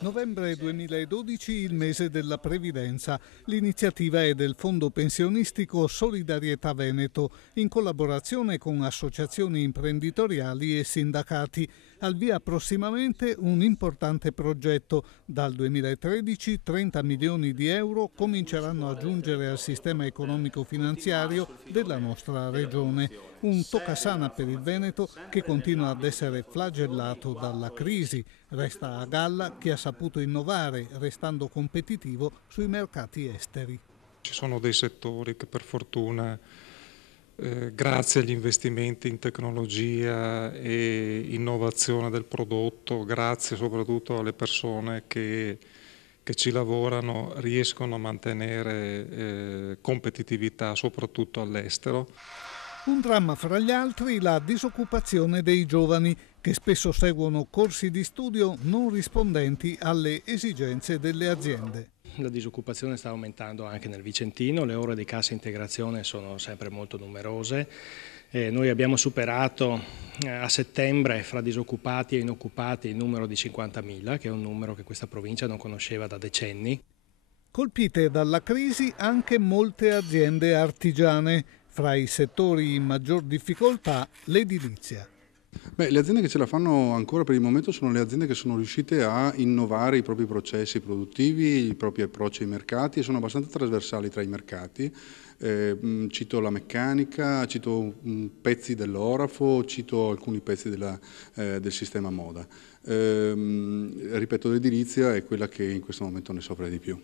Novembre 2012, il mese della previdenza. L'iniziativa è del Fondo Pensionistico Solidarietà Veneto, in collaborazione con associazioni imprenditoriali e sindacati. Al via prossimamente un importante progetto. Dal 2013 30 milioni di euro cominceranno a giungere al sistema economico-finanziario della nostra regione. Un toccasana per il Veneto che continua ad essere flagellato dalla crisi. Resta a galla chi ha saputo innovare, restando competitivo sui mercati esteri. Ci sono dei settori che per fortuna, grazie agli investimenti in tecnologia e innovazione del prodotto, grazie soprattutto alle persone che ci lavorano, riescono a mantenere competitività soprattutto all'estero. Un dramma fra gli altri la disoccupazione dei giovani, che spesso seguono corsi di studio non rispondenti alle esigenze delle aziende. La disoccupazione sta aumentando anche nel Vicentino, le ore di cassa integrazione sono sempre molto numerose. Noi abbiamo superato a settembre fra disoccupati e inoccupati il numero di 50.000, che è un numero che questa provincia non conosceva da decenni. Colpite dalla crisi anche molte aziende artigiane, fra i settori in maggior difficoltà l'edilizia. Le aziende che ce la fanno ancora per il momento sono le aziende che sono riuscite a innovare i propri processi produttivi, i propri approcci ai mercati e sono abbastanza trasversali tra i mercati. Cito la meccanica, cito pezzi dell'orafo, cito alcuni pezzi del sistema moda. Ripeto, l'edilizia è quella che in questo momento ne soffre di più.